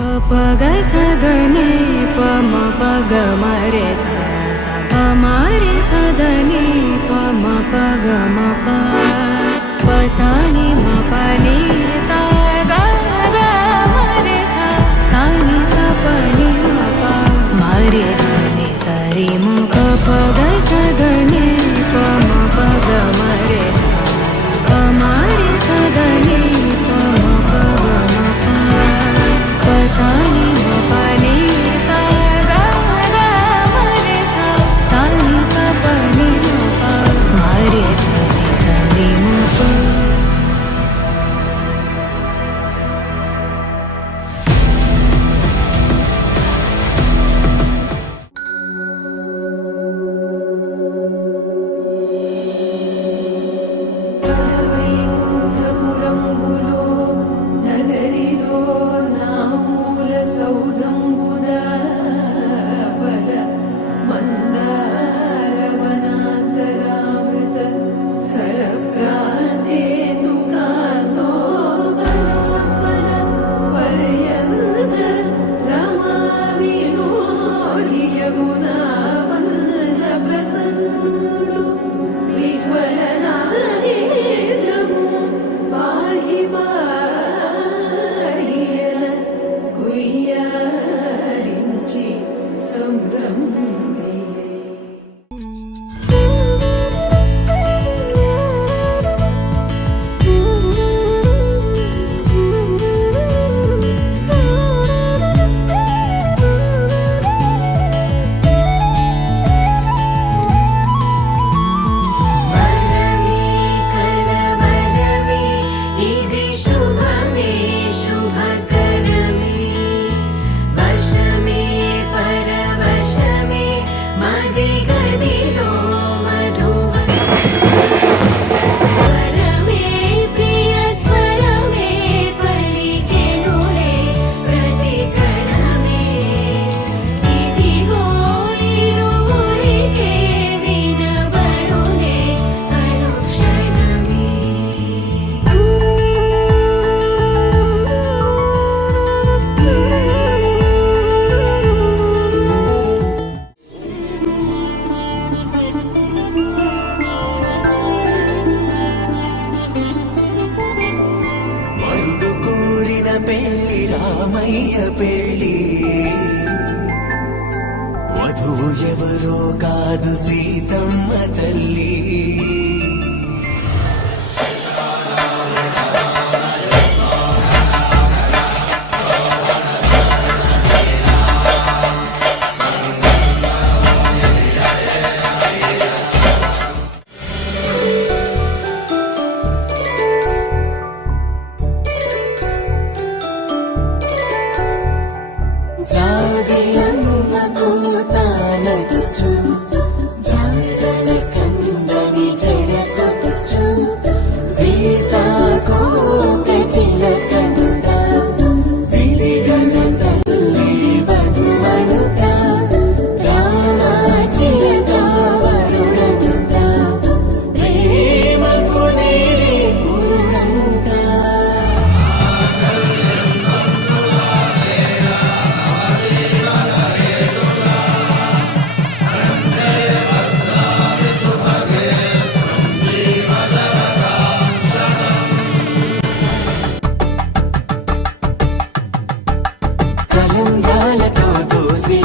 पग सदने पम पग मरे सा सा प मरे सदने पम पग म प प सा नि म प नि सा ग ग मरे सा सा नि सा प नि म प मरे सा नि सा रे म प पग सदने पम पग मरे सा सा प मरे सदने पम पग म प प सा नि म प नि सा ग ग मरे सा सा नि सा प नि म प मरे सा नि सा रे म प వైకుంఠపురంబులో నగరిలో నామూల సౌధంబుదాపల మందారవనాంతరామృత సరప్రాణేతుకాంతోపనోత్పల పర్యంత రమా వినోదియగుణా వల్ల ప్రసన్నుడు విహ్వలనానేత్రము పాహి పాహియల గుయ్యారించి సంభ్రమే వరమే కలవరమే ఇది శుభమే శుభకరమే వశమే పరవశమే మది గదిలో మధువరమే ప్రియ స్వరమే పలికెనులే ప్రతి కణమే ఇదిగో ఇరువురికే వినబడునే అనుక్షణమే వరుడు కోరిన పెళ్లి రామయ్య పెళ్లి వధువు ఎవరో కాదు సీతమ్మ తల్లి జాగియమ్మ కూతానగుచు జాగల కందని జడకొచ్చు సీతాకోక చిలకనుట సిరిగల తల్లి వధువనుట రామాచిలక వరుడనుట ప్రేమకు నేడే పురుడంట కలంబ్రాలతో దోసి